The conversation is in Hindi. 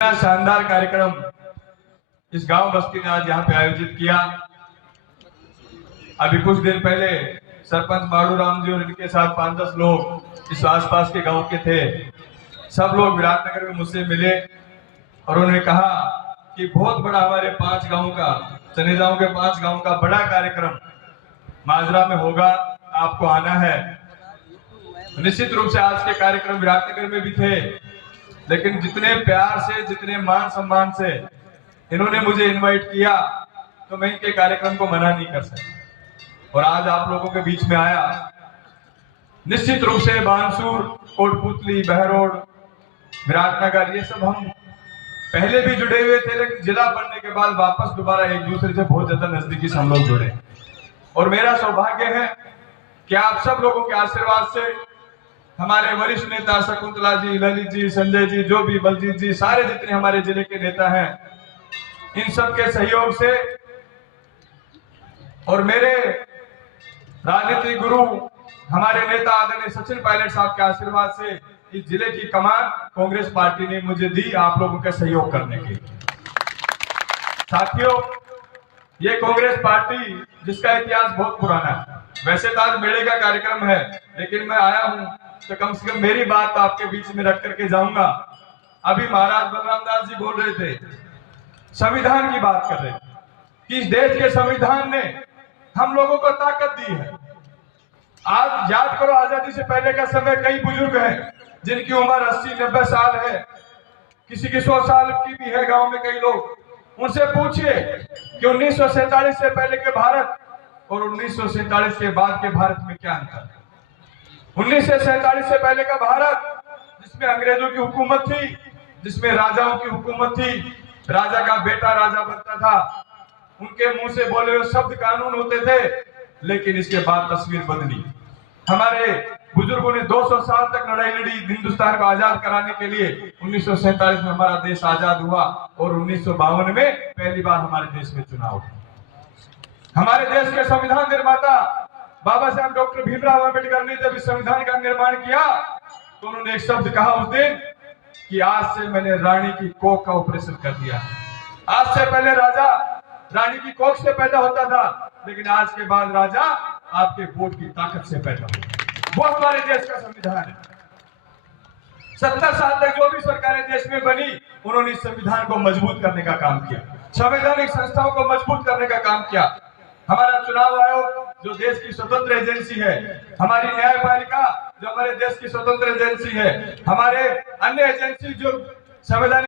शानदार कार्यक्रम इस गांव बस्ती ने आज यहाँ पे आयोजित किया। अभी कुछ देर पहले सरपंच माड़ू राम जी और इनके साथ 5-10 लोग इस आसपास के गांव के थे। सब लोग विराटनगर में मुझसे मिले और उन्होंने कहा कि बहुत बड़ा हमारे 5 गांव का, चनेजाओं के 5 गांव का बड़ा कार्यक्रम माजरा में होगा, आपको आना है। निश्चित रूप से आज के कार्यक्रम विराटनगर में भी थे, लेकिन जितने प्यार से, जितने मान सम्मान से इन्होंने मुझे इनवाइट किया तो मैं इनके कार्यक्रम को मना नहीं कर सकता और आज आप लोगों के बीच में आया। निश्चित रूप से बानसूर, कोटपुतली, बहरोड, विराटनगर, ये सब हम पहले भी जुड़े हुए थे, लेकिन जिला बनने के बाद वापस दोबारा एक दूसरे से बहुत ज्यादा नजदीकी से हम लोग जुड़े। और मेरा सौभाग्य है कि आप सब लोगों के आशीर्वाद से हमारे वरिष्ठ नेता शकुंतला जी, ललित जी, संजय जी, जो भी, बलजीत जी, सारे जितने हमारे जिले के नेता हैं, इन सब के सहयोग से और मेरे राजनीतिक गुरु हमारे नेता आदरणीय सचिन पायलट साहब के आशीर्वाद से इस जिले की कमान कांग्रेस पार्टी ने मुझे दी, आप लोगों के सहयोग करने के। साथियों, ये कांग्रेस पार्टी जिसका इतिहास बहुत पुराना है, वैसे तो आज मेले का कार्यक्रम है, लेकिन मैं आया हूं तो कम से कम मेरी बात आपके बीच में रख करके जाऊंगा। अभी महाराज बलराम दास जी बोल रहे थे, संविधान की बात कर रहे थे कि इस देश के संविधान ने हम लोगों को ताकत दी है। आज याद करो, आजादी से पहले का समय, कई बुजुर्ग हैं जिनकी उम्र 80-90 साल है, किसी की 100 साल की भी है, गांव में कई लोग। उनसे पूछिए कि 1947 से पहले के भारत और 1947 के बाद के भारत में क्या अंतर है। 1947 से पहले का भारत जिसमें अंग्रेजों की हुकूमत थी, जिसमें राजाओं की हुकूमत थी, राजा का बेटा राजा बनता था, उनके मुंह से बोले हुए शब्द कानून होते थे। लेकिन इसके बाद तस्वीर बदली। हमारे बुजुर्गों ने 200 साल तक लड़ाई लड़ी हिंदुस्तान को आजाद कराने के लिए। 1947 में हमारा देश आजाद हुआ और 1952 में पहली बार हमारे देश में चुनाव हुआ। हमारे देश के संविधान निर्माता बाबा साहब डॉक्टर भीमराव अम्बेडकर ने जब इस संविधान का निर्माण किया तो उन्होंने एक शब्द कहा उस दिन कि आज से मैंने रानी की कोख का ऑपरेशन कर दिया। आज से पहले राजा रानी की कोख से पैदा होता था, लेकिन आज के बाद राजा आपके वोट की ताकत से पैदा होगा। वो हमारे देश का संविधान है। 70 साल तक जो भी सरकारें देश में बनी, उन्होंने इस संविधान को मजबूत करने का काम किया, संवैधानिक संस्थाओं को मजबूत करने का काम किया। हमारा चुनाव आयोग जो देश की स्वतंत्र एजेंसी है, हमारी न्यायपालिका जो हमारे देश की स्वतंत्र एजेंसी है, हमारे अन्य एजेंसी जो संवैधानिक